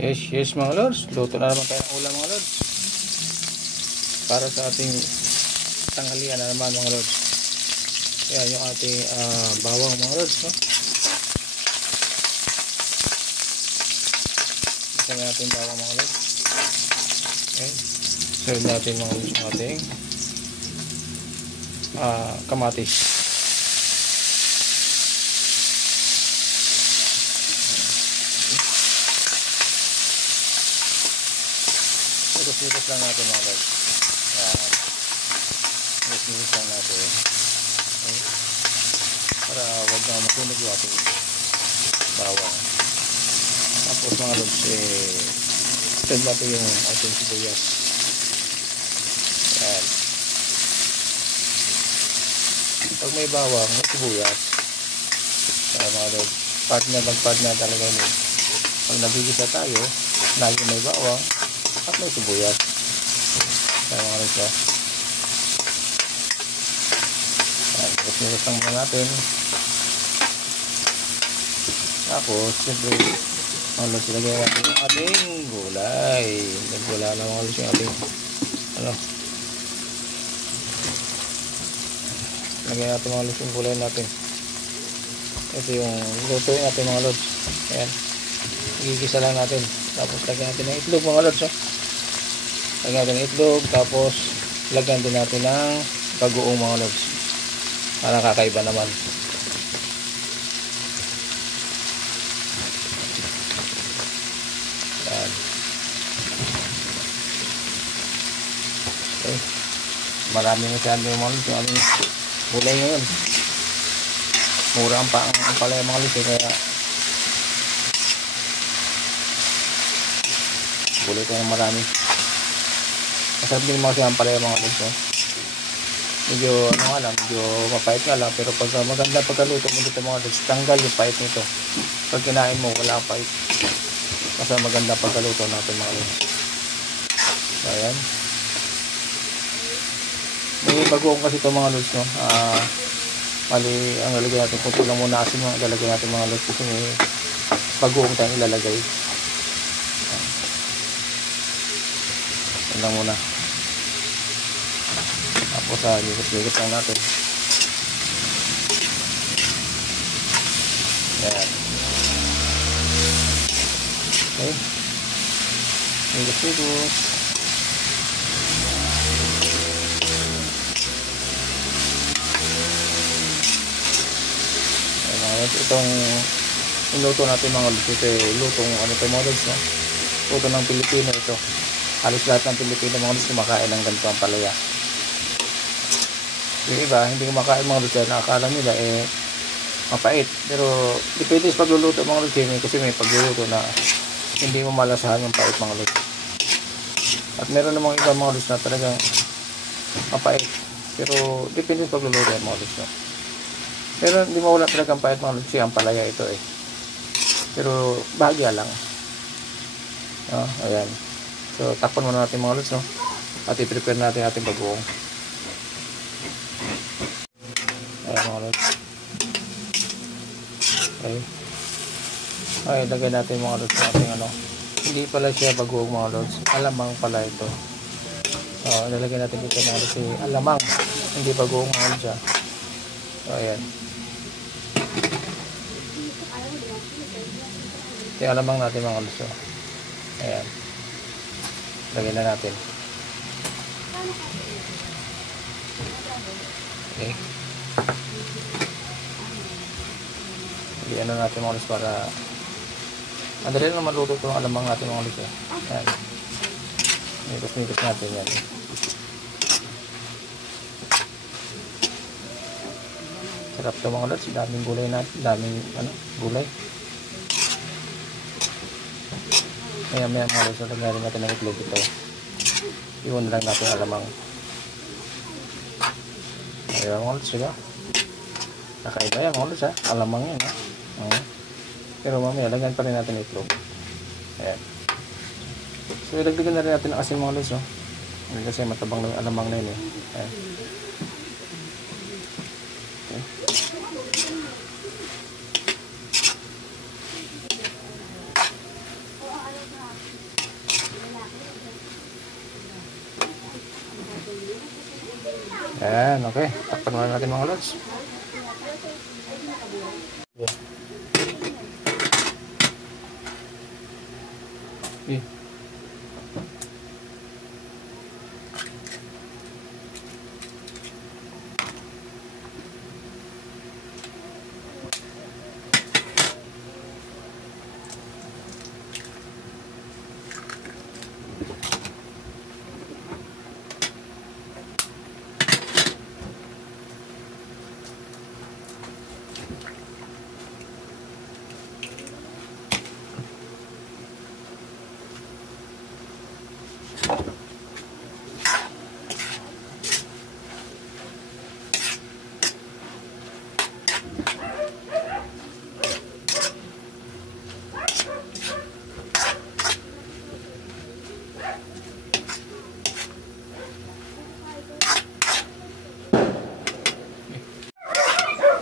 Yes mga lords, luto na naman tayo ng ulam mga lords para sa ating tanghalian na naman mga lords. Yan yung ating bawang mga lords, no? Isa na natin bawang mga lords. Okay, serve natin mga lords yung ating kamatis. Ikos-ikos lang natin mga lords. Yan. Ikos-ikos lang natin. Okay. Para huwag na matunog yung ating bawang. Tapos mga lords, send natin yung ating sibuyas. Yan. Pag may bawang, may sibuyas. Kaya mga lords, magpart na talaga yun. Pag nagigisa tayo, lagi may bawang at may sibuyas. Kaya mga lords, ikos-ikos lang muna natin. Tapos siyempre mga lords, ilagay natin yung ating gulay. Naggula na mga lords yung ating lagay natin mga lords yung gulay natin. Ito yung lutuin natin mga lords. Ayan, gigisa lang natin. Tapos lagyan natin ng itlog mga lords, lagyan natin ng itlog. Tapos lagyan din natin ng bagoong mga lords para kakaiba naman. Yan. Okay, maraming masyado mga lords yung aming gulay ngayon. Mura ang palaya mga lords, kaya gulay ko ng marami. Masarap din mga siyang palaya mga lords, medyo medyo mapait nga lang, pero pag maganda pagkaluto mo dito mga lords, tanggal yung pait nito. Pag kinain mo wala pait, kasi maganda pagkaluto natin mga lords. Ayan, may bagoong kasi ito mga lords, mali ang lalagay natin, puti lang muna asin mga ilalagay natin mga lords, kasi may bagoong tayong ilalagay. Yan lang muna. Tapos ligit lang natin. Yan. Okay, ligit. Itong iluto natin mga lords, ito lutong ito mga lords, luto ng Pilipino ito. Halos lahat ng Pilipino mga lords kumakain ng ganito ang palaya. Yung iba hindi kumakain mga lords, nakakala nila mapait, pero depende sa pagluluto mga lords, kasi may pagluluto na hindi mo malasahan yung pait mga lords. At meron namang iba mga lords na talagang mapait, pero depende sa pagluluto mga lords, pero hindi mawala talagang pait mga lords ang palaya ito pero bahagya lang. Ayan, so takpan muna natin mga lords, at i-prepare natin ating bagoong. Ayan mga lords. Okay, lagay natin mga lords ating hindi pala siya bagoong mga lords, alamang pala ito. Ilalagay natin dito mga lords alamang, hindi bagoong mga lords siya. So ayan, yung alamang natin mga lords. Ayan, lagay na natin. Okay, hindi natin mga lords para madali lang maluto itong alamang natin mga lords. Ayan, mikos natin yan. Sarap ito mga lords, daming gulay natin, daming gulay. Maya mga lords, lagyan natin ng itlog ito. Iwan na lang natin alamang. Ayan mga lords, nakaiba yan mga lords, alamang yan pero mamaya lagyan pa rin natin itlog. Ayan, so ilagdagan na rin natin ang asin mga lords, kasi matabang ng alamang na yun. Ayan. Okay. Ayan, okay. Takpan muna natin mga lods. Yeah. Okay.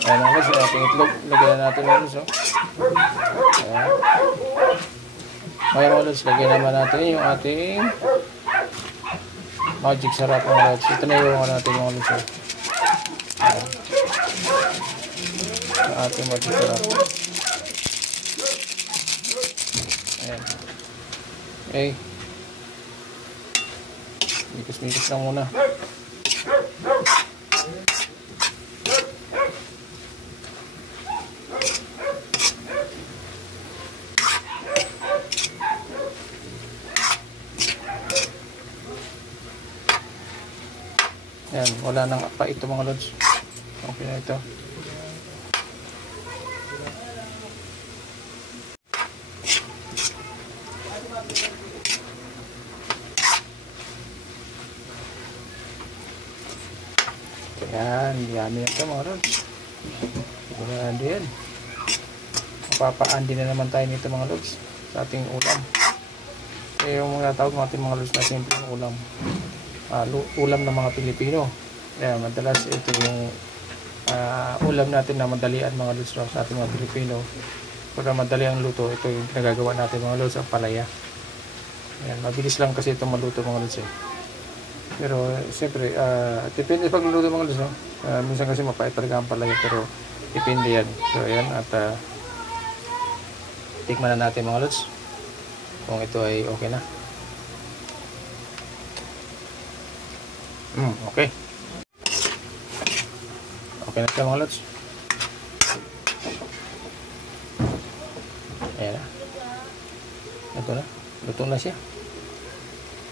Ayan mga lods, yung ating itlog. Lagyan na natin mga lods. Ayan. Okay mga lods, lagyan naman natin yung ating magic sarap mga lods. Ito na yung natin mga lods. Ayan. Yung ating magic sarap. Ayan. Okay. Mikos-mikos lang muna. Ayan, wala nang pa ito mga lods. Okay na ito. Ayan, yummy na ito mga lods. Sigurado yan. Mapapaandi na naman tayo nito mga lods sa ating ulam. Kaya yung mga tawag natin mga lods na simpleng ulam. Ulam ng mga Pilipino. Ayan, madalas ito yung ulam natin na madalian mga lods sa ating mga Pilipino. Para madali ang luto, ito yung nagagawa natin mga lods, ang palaya. Ayan, mabilis lang kasi ito maluto mga lods eh. Pero siyempre, depende pag luluto mga lods, no? Minsan kasi mapait talaga ang palaya, pero depende yan. So ayan, at tikman na natin mga lods kung ito ay okay na. Okay. Okay na siya mga lods. Ayan na. Ito na. Luto na siya.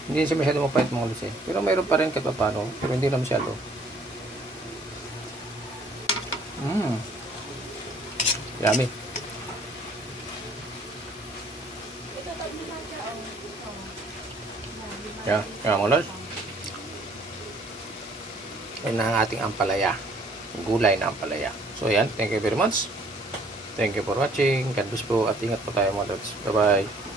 Hindi siya masyado mapait mga lods eh. Pero mayroon pa rin kahit paano. Pero hindi na masyado. Yummy. Yan mga lods. Yan na ang ating ampalaya. Gulay na ampalaya. So yan, thank you very much. Thank you for watching. God bless po at ingat po tayo mga lods. Bye bye.